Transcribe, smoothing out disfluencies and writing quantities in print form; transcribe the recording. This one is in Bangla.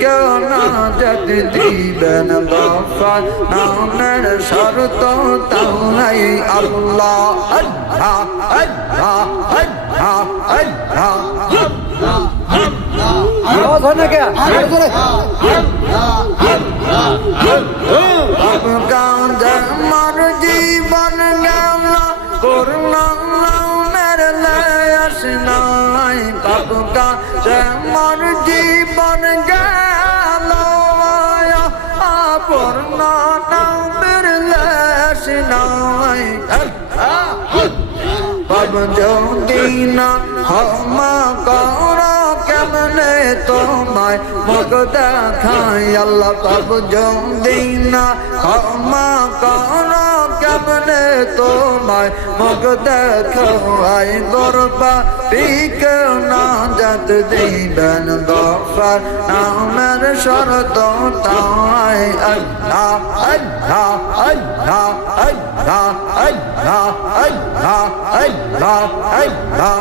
কেউ না যত দিবেন গফার নামের শরত তাই আল্লাহ আল্লাহ আল্লাহ আল্লাহ আল্লাহ आवाज है ना क्या अब गांजा मर जीवन गाला करना मेरे लयस नाई अब गांजा मर जीवन गाला करना मेरे लयस नाई अब जो दीना हम कौरा কেমনে তোমায় মুখ দেখাই আল্লাহ পাবো দিনা ক্ষমা করো কেমনে তোমায় মুখ দেখাই গরবা পিক না যাত দিবেন গফার নামের শরত তাই আল্লাহ আল্লাহ আল্লাহ আল্লাহ আল্লাহ আল্লাহ আল্লাহ আল্লাহ